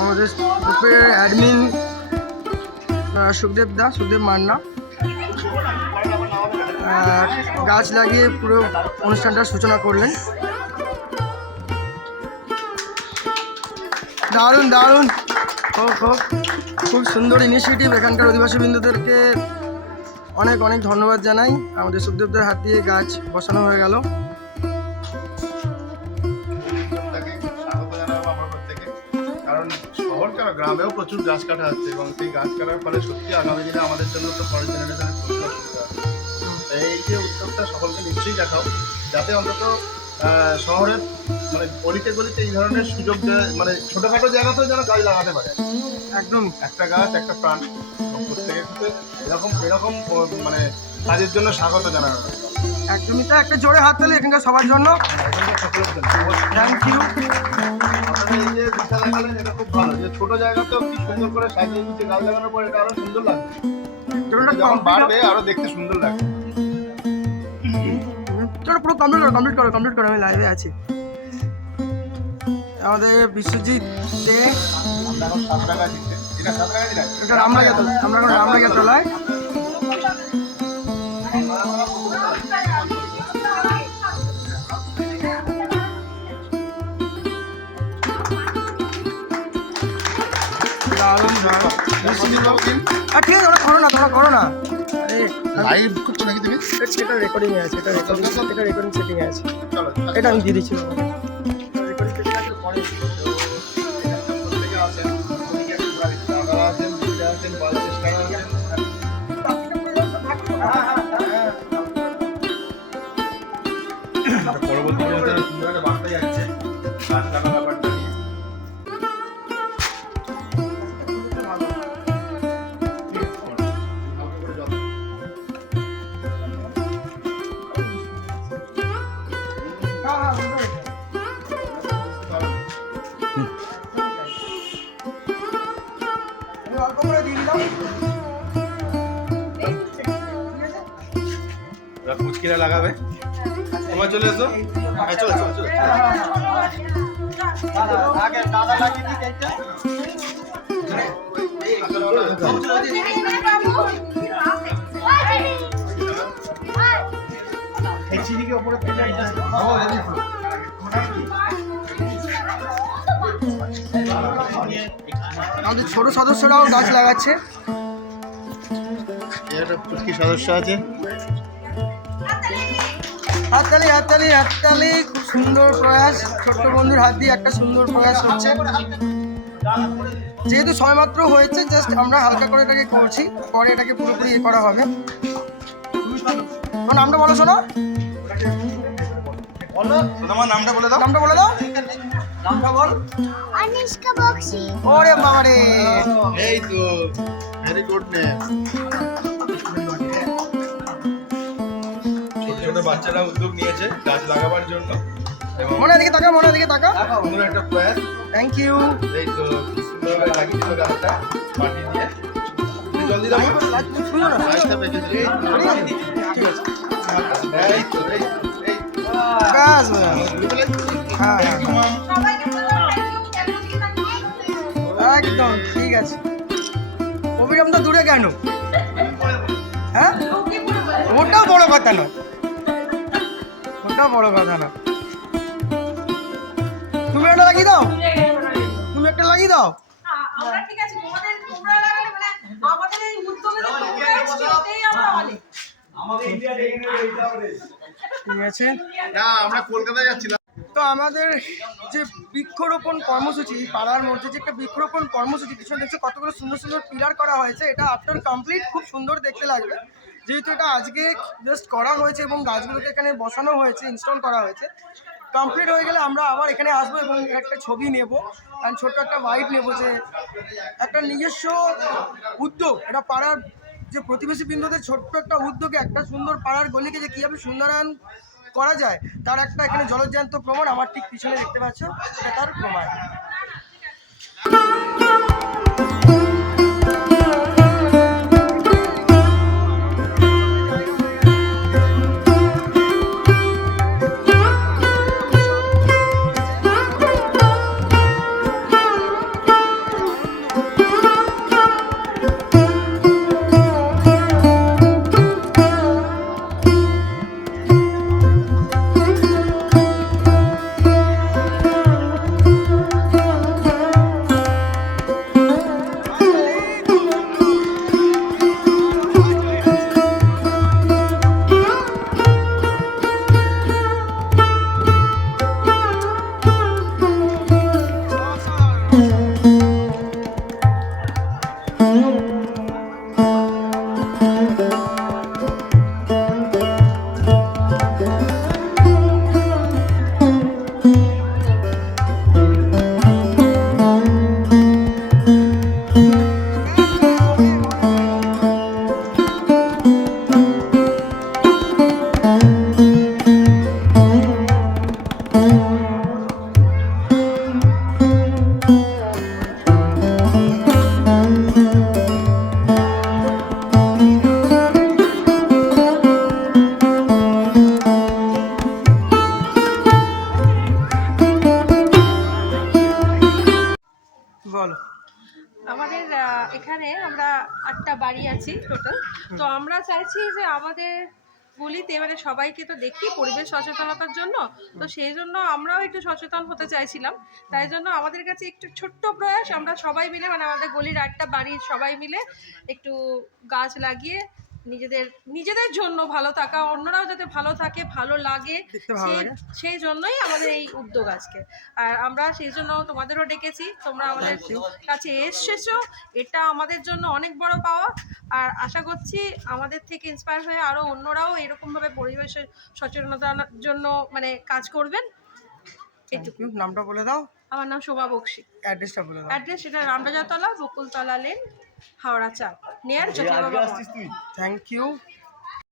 আমাদের গ্রুপের অ্যাডমিন সুখদেব দা, সুখদেব মান্না। গাছ লাগিয়ে পুরো অনুষ্ঠানটার সূচনা করলেন। দারুণ দারুণ। হোক হোক খুব সুন্দর ইনিশিয়েটিভ এখানকার অধিবাসী বিন্দুদেরকে। অনেক অনেক ধন্যবাদ জানাই। আমাদের সুখদেবদের হাত দিয়ে গাছ বসানো হয়ে গেল। গ্রামেও প্রচুর গাছ কাটা হচ্ছে এবং সেই গাছ কাটার ফলে সত্যি আগামী দিনে আমাদের জন্য তো পরের জেনারেশনের প্রচুর অসুবিধা। এই যে উদ্যোগটা সকলকে নিশ্চয়ই দেখাও যাতে অন্তত শহরের মানে গলিতে গলিতে এই ধরনের সুযোগ দেয় মানে ছোটখাটো জায়গাতেও যেন গাছ লাগাতে পারে একদম একটা গাছ একটা প্রাণ প্রত্যেকের ক্ষেত্রে এরকম এরকম মানে কাজের জন্য স্বাগত জানানো। একদমই তো একটা জোরে হাত তালি এখানকার সবার জন্য। থ্যাংক ইউ এই যে দিশা দেখালেন এটা খুব ভালো। যে ছোট জায়গাতেও কি সুন্দর করে সাজিয়ে দিচ্ছে গাছ লাগানোর পর এটা আরও সুন্দর লাগবে যখন বাড়বে আরও দেখতে সুন্দর লাগবে চলো পুরো কমপ্লিট করো কমপ্লিট করো কমপ্লিট করো আমি লাইভে আছি। আমাদের বিশ্বজিৎ দে। এটা সাত টাকা দিলাম এটা রামরাগা তোলা আমরা এখন রামরাগা আর ঠিক আছে তোমরা করো না তোমরা করো না। আরে লাইভ করছ নাকি তুমি? সেটা রেকর্ডিং আছে এটা রেকর্ডিং সেটা রেকর্ডিং সেটিং আছে। এটা আমি দিয়ে দিচ্ছি কুচকিরা লাগাবে? তোমার চলে এসো। হ্যাঁ চলে চলে চলে। আমাদের ছোট সদস্যরাও গাছ লাগাচ্ছে। একটা সদস্য আছে? হাততালি হাততালি হাততালি। খুব সুন্দর প্রয়াস। ছোট্ট বন্ধুর হাত দিয়ে একটা সুন্দর প্রয়াস হচ্ছে। যেহেতু সময়মাত্র হয়েছে জাস্ট আমরা হালকা করে এটাকে করছি। পরে এটাকে পুরোপুরি ইয়ে করা হবে। তোমার নামটা বলো শোনো। তোমার নামটা বলে দাও। নামটা বলে দাও। নামটা বল। অনুষ্কা বক্সি। ওরে বাবা এই তো ভেরি গুড নেম বাচ্চারা উদ্যোগ নিয়েছে গাছ লাগাবার জন্য। এবং মনে দিকে তাকা মনে দিকে তাকা সুন্দর একটা প্রয়াস থ্যাংক ইউ এই তো সুন্দরভাবে লাগিয়ে দিল গাছটা মাটি দিয়ে। জল তো, ঠিক আছে এই তো। এই এই তো। হ্যাঁ ma'am. একদম ঠিক আছে। অবিরামটা দূরে কেন? হ্যাঁ? ওটাও বড় কথা নয়। ওটা বড় কথা না। তুমি একটা লাগিয়ে দাও। তুমি একটা লাগিয়ে দাও। আমরা ঠিক আছে তোমাদের তোমরা লাগালে মানে আমাদের এই উদ্যোগে তো তোমরা এসছো আমরা অনেক ঠিক আছে। না আমরা কলকাতায় যাচ্ছিলাম তো আমাদের যে বৃক্ষরোপণ কর্মসূচি পাড়ার মধ্যে যে একটা বৃক্ষরোপণ কর্মসূচি পিছনে দেখছ কতগুলো সুন্দর সুন্দর পিলার করা হয়েছে এটা আফটার কমপ্লিট খুব সুন্দর দেখতে লাগবে। যেহেতু এটা আজকে জাস্ট করা হয়েছে এবং গাছগুলোকে এখানে বসানো হয়েছে ইনস্টল করা হয়েছে কমপ্লিট হয়ে গেলে আমরা আবার এখানে আসব এবং একটা ছবি নেব। আর ছোট্ট একটা বাইক নেব যে একটা নিজস্ব উদ্যোগ এটা পাড়ার যে প্রতিবেশী বিন্দুদের ছোট্ট একটা উদ্যোগে একটা সুন্দর পাড়ার গলিকে যে কীভাবে সুন্দরায়ন করা যায়, তার একটা এখানে জলজ্যান্ত প্রমাণ, আমার ঠিক পিছনে দেখতে পাচ্ছ, এটা তার প্রমাণ। বলো। আমাদের এখানে আমরা আটটা বাড়ি আছি টোটাল তো আমরা চাইছি যে আমাদের গুলিতে মানে সবাইকে তো দেখি পরিবেশ সচেতনতার জন্য। তো সেই জন্য আমরাও একটু সচেতন হতে চাইছিলাম। তাই জন্য আমাদের কাছে একটু ছোট্ট প্রয়াস আমরা সবাই মিলে মানে আমাদের গলির আটটা বাড়ির সবাই মিলে একটু গাছ লাগিয়ে নিজেদের নিজেদের জন্য ভালো থাকা অন্যরাও যাতে ভালো থাকে ভালো লাগে সেই- জন্যই আমাদের এই উদ্যোগ আজকে। আর আমরা সেই জন্য তোমাদেরও ডেকেছি তোমরা আমাদের কাছে এসেছ এটা আমাদের জন্য অনেক বড় পাওয়া। আর আশা করছি আমাদের থেকে ইন্সপায়ার হয়ে আরও অন্যরাও এরকমভাবে পরিবেশের সচেতনতার জন্য মানে কাজ করবেন। এটুকু। নামটা বলে দাও। আমার নাম শোভা বক্সি। অ্যাড্রেসটা বলে দাও। অ্যাড্রেস এটা রামরাজাতলা বকুলতলা লেন হাওড়া চার নিয়ার জ্যোতিবাবা থ্যাংক ইউ